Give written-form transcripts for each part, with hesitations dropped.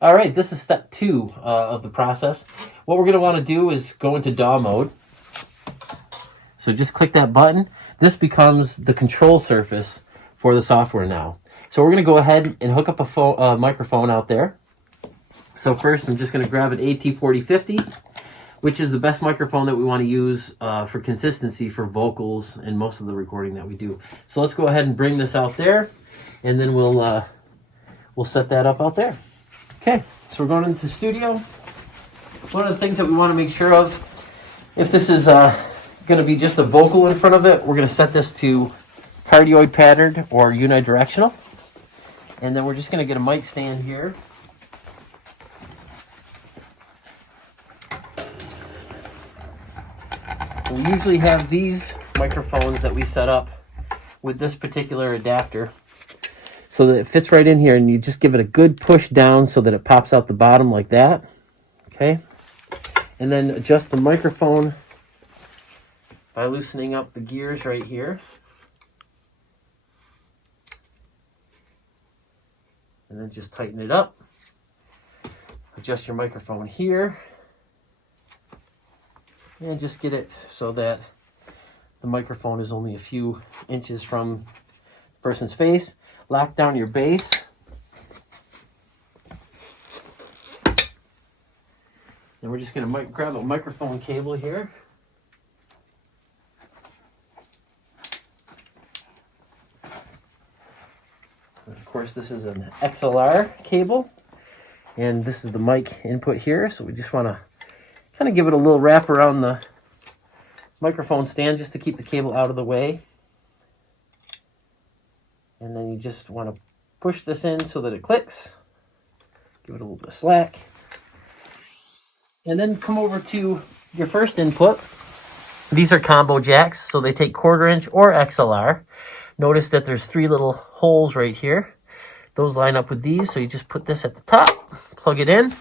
All right, this is step 2 of the process. What we're going to want to do is go into DAW mode. So just click that button. This becomes the control surface for the software now. So we're going to go ahead and hook up a microphone out there. So first I'm just going to grab an AT4050, which is the best microphone that we want to use for consistency for vocals and most of the recording that we do. So let's go ahead and bring this out there, and then we'll set that up out there. Okay, so we're going into the studio. One of the things that we want to make sure of, if this is going to be just a vocal in front of it, we're going to set this to cardioid patterned or unidirectional. And then we're just going to get a mic stand here. We usually have these microphones that we set up with this particular adapter so that it fits right in here, and you just give it a good push down so that it pops out the bottom like that. Okay, and then adjust the microphone by loosening up the gears right here. And then just tighten it up. Adjust your microphone here. And just get it so that the microphone is only a few inches from the person's face. Lock down your bass. And we're just going to grab a microphone cable here. And of course, this is an XLR cable. And this is the mic input here. So we just want to kind of give it a little wrap around the microphone stand just to keep the cable out of the way. And then you just want to push this in so that it clicks. Give it a little bit of slack. And then come over to your first input. These are combo jacks, so they take 1/4 inch or XLR. Notice that there's 3 little holes right here. Those line up with these, so you just put this at the top, plug it in.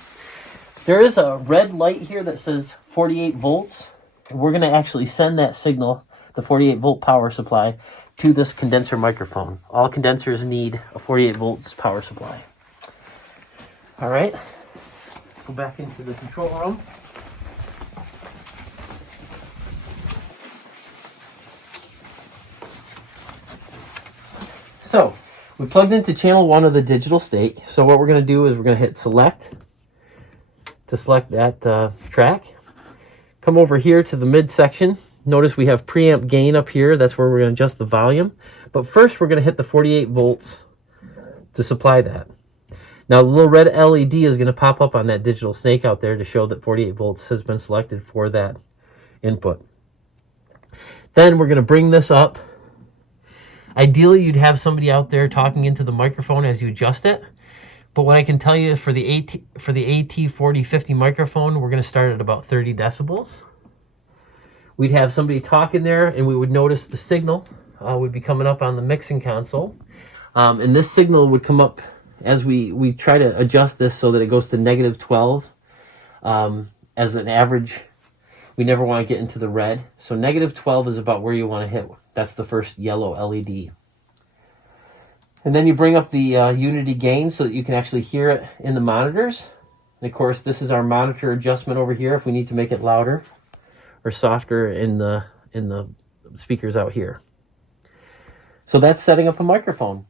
There is a red light here that says 48 volts. We're going to actually send that signal, the 48 volt power supply, to this condenser microphone. All condensers need a 48 volts power supply. All right, let's go back into the control room. So we plugged into channel 1 of the digital stake. So what we're going to do is we're going to hit select to select that track. Come over here to the mid section. Notice we have preamp gain up here. That's where we're going to adjust the volume. But first we're going to hit the 48 volts to supply that. Now the little red LED is going to pop up on that digital snake out there to show that 48 volts has been selected for that input. Then we're going to bring this up. Ideally, you'd have somebody out there talking into the microphone as you adjust it. But what I can tell you is for the AT4050 microphone, we're going to start at about 30 decibels. We'd have somebody talk in there, and we would notice the signal would be coming up on the mixing console. And this signal would come up as we try to adjust this so that it goes to -12 as an average. We never want to get into the red. So -12 is about where you want to hit. That's the first yellow LED. And then you bring up the unity gain so that you can actually hear it in the monitors. And of course, this is our monitor adjustment over here if we need to make it louder or softer in the speakers out here. So that's setting up a microphone.